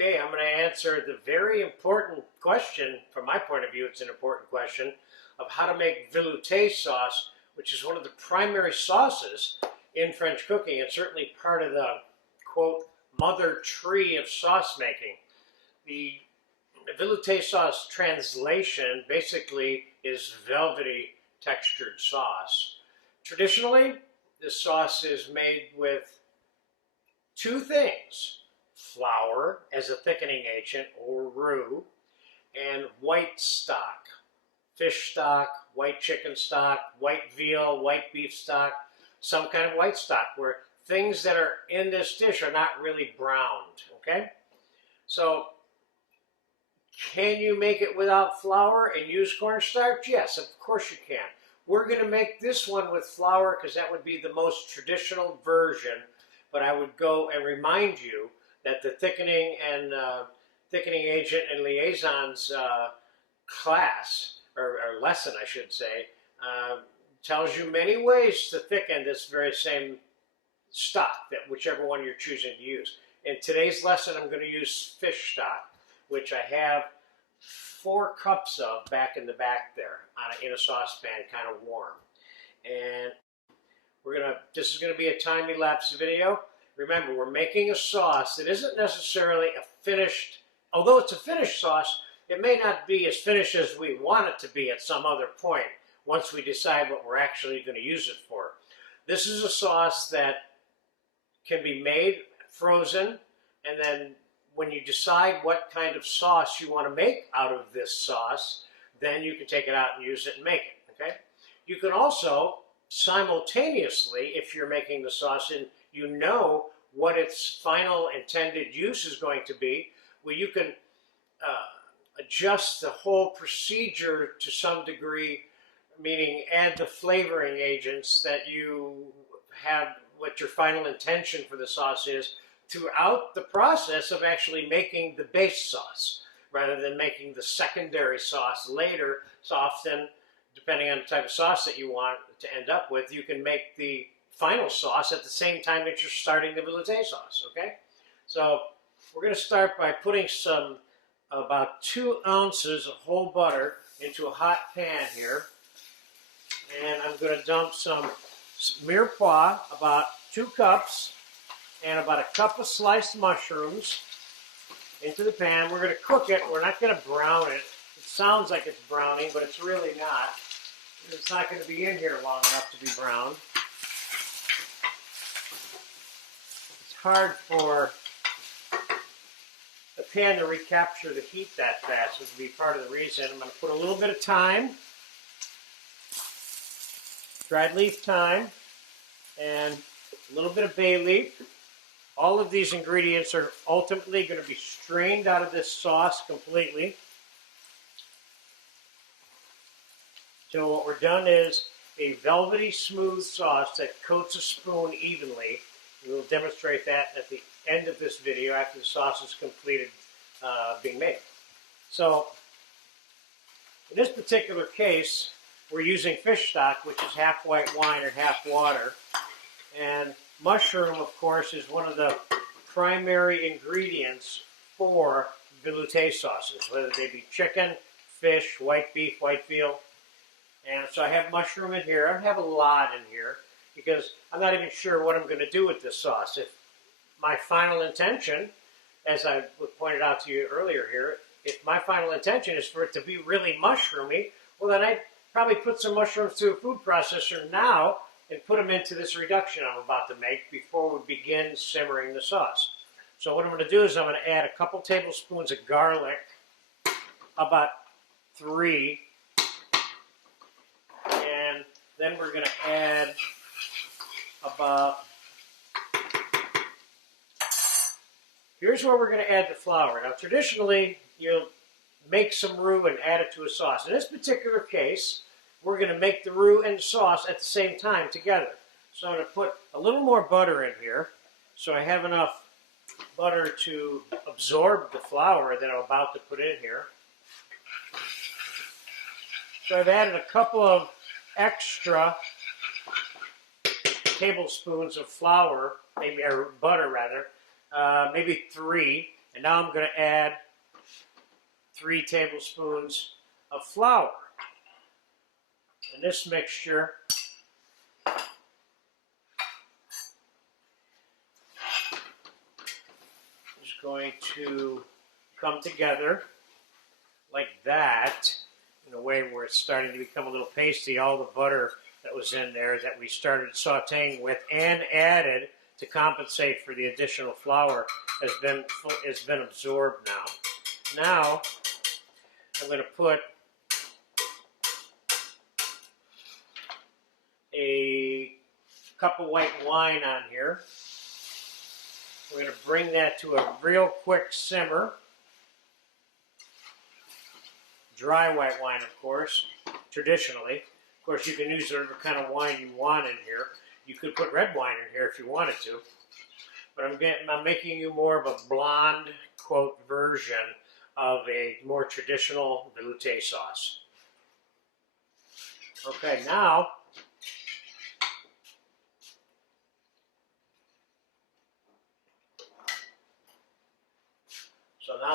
Okay, I'm going to answer the very important question, from my point of view, it's an important question, of how to make velouté sauce, which is one of the primary sauces in French cooking and certainly part of the, quote, mother tree of sauce making. The velouté sauce translation basically is velvety textured sauce. Traditionally, this sauce is made with two things: flour as a thickening agent, or roux, and white stock. Fish stock, white chicken stock, white veal, white beef stock, some kind of white stock, where things that are in this dish are not really browned, okay? So, can you make it without flour and use cornstarch? Yes, of course you can. We're going to make this one with flour because that would be the most traditional version, but I would go and remind you that the thickening and thickening agent and liaisons class, or lesson I should say, tells you many ways to thicken this very same stock, that whichever one you're choosing to use. In today's lesson I'm going to use fish stock, which I have 4 cups of back in the back there in a saucepan, kind of warm. And this is going to be a time-elapse video. Remember, we're making a sauce that isn't necessarily a finished, although it's a finished sauce, it may not be as finished as we want it to be at some other point once we decide what we're actually going to use it for. This is a sauce that can be made frozen, and then when you decide what kind of sauce you want to make out of this sauce, then you can take it out and use it and make it, okay? You can also simultaneously, if you're making the sauce and you know what its final intended use is going to be, well, you can adjust the whole procedure to some degree, meaning add the flavoring agents that you have, what your final intention for the sauce is, throughout the process of actually making the base sauce, rather than making the secondary sauce later. So often, depending on the type of sauce that you want to end up with, you can make the final sauce at the same time that you're starting the velouté sauce, okay? So we're going to start by putting about 2 ounces of whole butter into a hot pan here. And I'm going to dump some mirepoix, about 2 cups, and about 1 cup of sliced mushrooms into the pan. We're going to cook it. We're not going to brown it. It sounds like it's browning, but it's really not. It's not going to be in here long enough to be browned. It's hard for the pan to recapture the heat that fast, which would be part of the reason. I'm going to put a little bit of thyme, dried leaf thyme, and a little bit of bay leaf. All of these ingredients are ultimately going to be strained out of this sauce completely. So what we're done is a velvety smooth sauce that coats a spoon evenly. We'll demonstrate that at the end of this video after the sauce is completed being made. So in this particular case, we're using fish stock, which is half white wine and half water. And mushroom, of course, is one of the primary ingredients for velouté sauces, whether they be chicken, fish, white beef, white veal. And so I have mushroom in here. I don't have a lot in here because I'm not even sure what I'm going to do with this sauce. If my final intention, as I pointed out to you earlier here, if my final intention is for it to be really mushroomy, well, then I'd probably put some mushrooms through a food processor now and put them into this reduction I'm about to make before we begin simmering the sauce. So what I'm going to do is I'm going to add a couple tablespoons of garlic, about 3, and then we're going to add about, here's where we're going to add the flour. Now traditionally you'll make some roux and add it to a sauce. In this particular case, we're going to make the roux and sauce at the same time together. So I'm going to put a little more butter in here, so I have enough butter to absorb the flour that I'm about to put in here. So I've added a couple of extra tablespoons of flour, maybe, or butter rather, maybe 3, And now I'm going to add 3 tablespoons of flour. And this mixture is going to come together like that in a way where it's starting to become a little pasty. All the butter that was in there that we started sauteing with and added to compensate for the additional flour has been absorbed now. Now I'm going to put a cup of white wine on here. We're going to bring that to a real quick simmer. Dry white wine, of course, traditionally. Of course, you can use whatever kind of wine you want in here. You could put red wine in here if you wanted to. But I'm making you more of a blonde, quote, version of a more traditional velouté sauce. Okay, now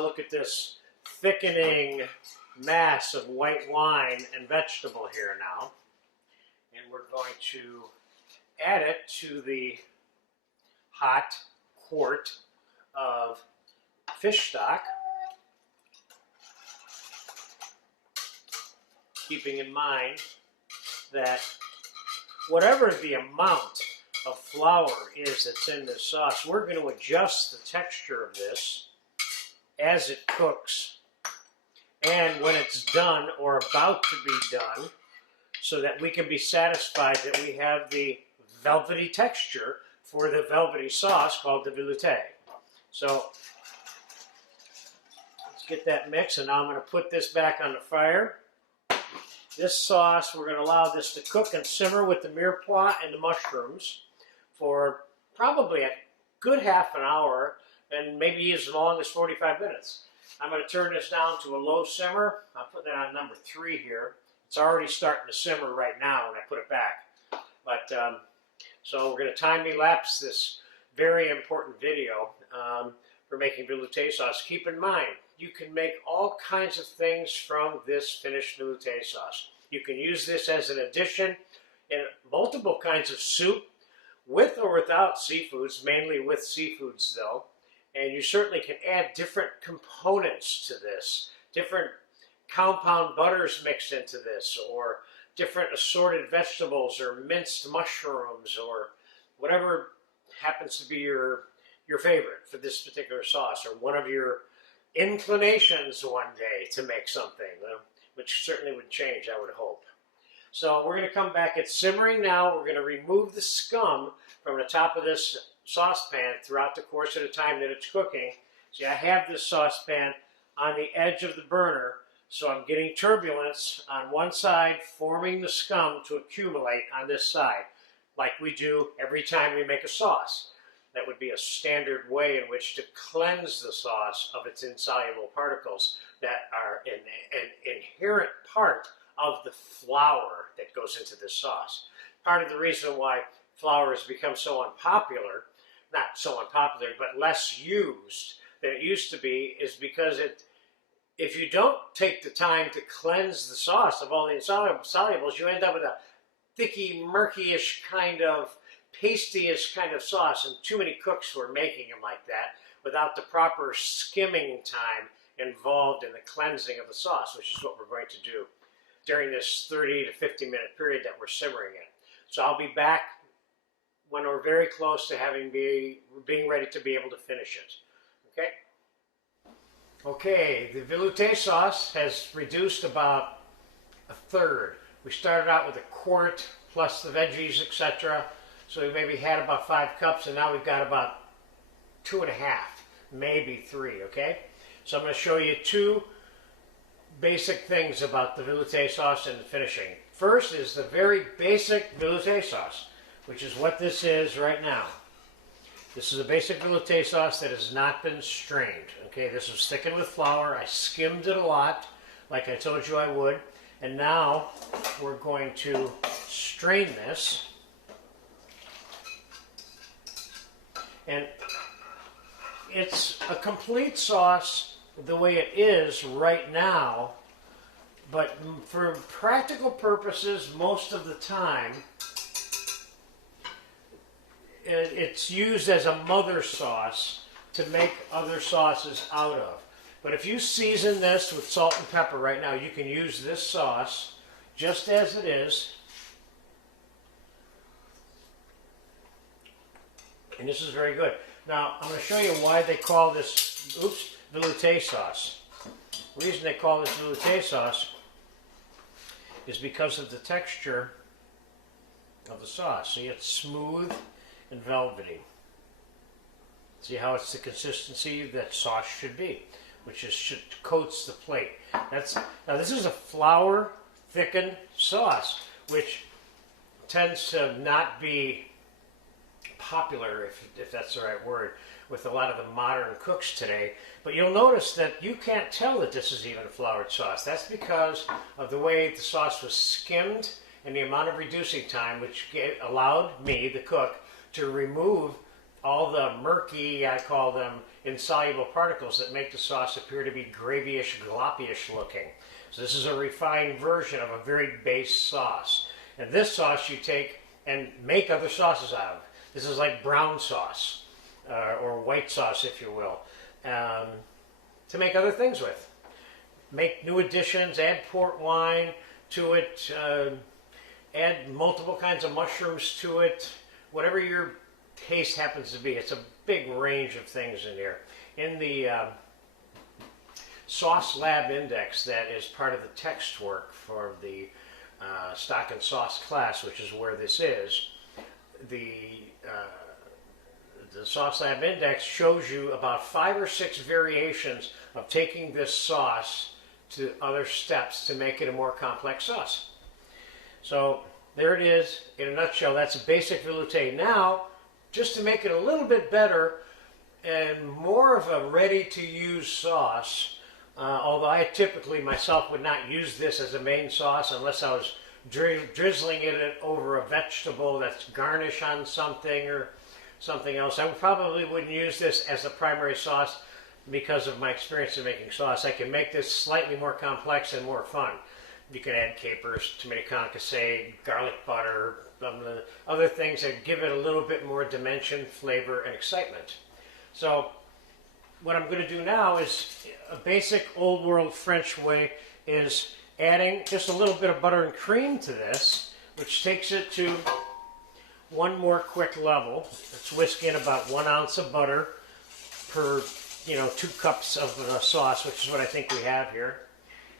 look at this thickening mass of white wine and vegetable here now. And we're going to add it to the hot quart of fish stock, keeping in mind that whatever the amount of flour is that's in this sauce, we're going to adjust the texture of this as it cooks and when it's done or about to be done, so that we can be satisfied that we have the velvety texture for the velvety sauce called the velouté. So let's get that mix, and now I'm going to put this back on the fire. This sauce, we're going to allow this to cook and simmer with the mirepoix and the mushrooms for probably a good half an hour, and maybe as long as 45 minutes. I'm going to turn this down to a low simmer. I'll put that on number 3 here. It's already starting to simmer right now when I put it back. But so we're going to time-elapse this very important video for making velouté sauce. Keep in mind, you can make all kinds of things from this finished velouté sauce. You can use this as an addition in multiple kinds of soup, with or without seafoods, mainly with seafoods though. And you certainly can add different components to this, different compound butters mixed into this, or different assorted vegetables or minced mushrooms or whatever happens to be your favorite for this particular sauce, or one of your inclinations one day to make something, which certainly would change, I would hope. So we're going to come back. It's simmering now. We're going to remove the scum from the top of this saucepan throughout the course of the time that it's cooking. See, I have this saucepan on the edge of the burner, so I'm getting turbulence on one side, forming the scum to accumulate on this side, like we do every time we make a sauce. That would be a standard way in which to cleanse the sauce of its insoluble particles that are an inherent part of the flour that goes into this sauce. Part of the reason why flour has become so unpopular, not so unpopular, but less used than it used to be, is because if you don't take the time to cleanse the sauce of all the insolubles, you end up with a thicky, murky-ish kind of pasty-ish kind of sauce, and too many cooks were making them like that without the proper skimming time involved in the cleansing of the sauce, which is what we're going to do during this 30 to 50 minute period that we're simmering in. So I'll be back when we're very close to being ready to be able to finish it. Okay? Okay, the velouté sauce has reduced about a third. We started out with a quart plus the veggies, etc. So we maybe had about 5 cups, and now we've got about 2.5, maybe 3, okay? So I'm going to show you 2 basic things about the velouté sauce and the finishing. First is the very basic velouté sauce, which is what this is right now. This is a basic velouté sauce that has not been strained. Okay, this was thickened with flour. I skimmed it a lot, like I told you I would. And now we're going to strain this. And it's a complete sauce the way it is right now, but for practical purposes, most of the time, it's used as a mother sauce to make other sauces out of. But if you season this with salt and pepper right now, you can use this sauce just as it is. And this is very good. Now, I'm going to show you why they call this, velouté sauce. The reason they call this velouté sauce is because of the texture of the sauce. See, it's smooth and velvety. See how it's the consistency that sauce should be, which is coats the plate. Now this is a flour thickened sauce, which tends to not be popular, if that's the right word, with a lot of the modern cooks today. But you'll notice that you can't tell that this is even a floured sauce. That's because of the way the sauce was skimmed and the amount of reducing time, which allowed me, the cook, to remove all the murky, I call them, insoluble particles that make the sauce appear to be gravyish, gloppyish looking. So this is a refined version of a very base sauce. And this sauce you take and make other sauces out of. This is like brown sauce, or white sauce, if you will, to make other things with. Make new additions, add port wine to it, add multiple kinds of mushrooms to it, whatever your taste happens to be. It's a big range of things in here. In the Sauce Lab Index that is part of the text work for the stock and sauce class, which is where this is, the Sauce Lab Index shows you about 5 or 6 variations of taking this sauce to other steps to make it a more complex sauce. So there it is in a nutshell. That's a basic velouté. Now, just to make it a little bit better and more of a ready-to-use sauce, although I typically myself would not use this as a main sauce unless I was drizzling it over a vegetable that's garnish on something or something else. I probably wouldn't use this as a primary sauce because of my experience in making sauce. I can make this slightly more complex and more fun. You can add capers, tomato concasse, garlic butter, other things that give it a little bit more dimension, flavor, and excitement. So what I'm going to do now is a basic old world French way is adding just a little bit of butter and cream to this, which takes it to one more quick level. Let's whisk in about 1 ounce of butter per 2 cups of sauce, which is what I think we have here.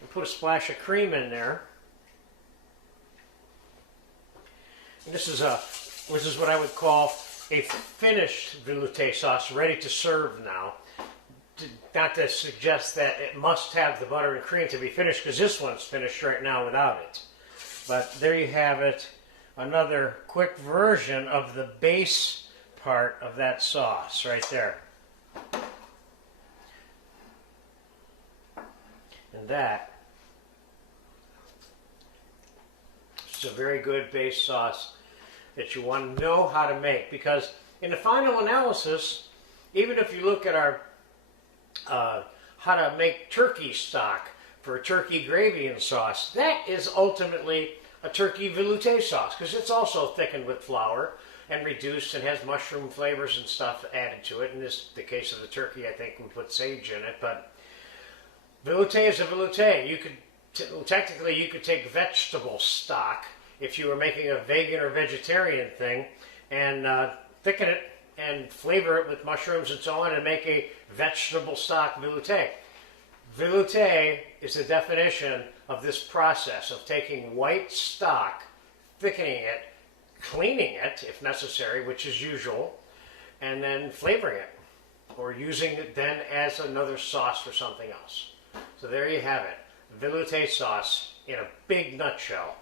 And put a splash of cream in there. And this is what I would call a finished velouté sauce, ready to serve now. Not to suggest that it must have the butter and cream to be finished, because this one's finished right now without it. But there you have it, another quick version of the base part of that sauce right there. And that is a very good base sauce that you want to know how to make, because in the final analysis, even if you look at our how to make turkey stock for turkey gravy and sauce, that is ultimately a turkey velouté sauce, because it's also thickened with flour and reduced and has mushroom flavors and stuff added to it. In the case of the turkey, I think we put sage in it, but velouté is a velouté. You could technically you could take vegetable stock if you were making a vegan or vegetarian thing and thicken it and flavor it with mushrooms and so on and make a vegetable stock velouté. Velouté is the definition of this process of taking white stock, thickening it, cleaning it if necessary, which is usual, and then flavoring it, or using it then as another sauce for something else. So there you have it, velouté sauce in a big nutshell.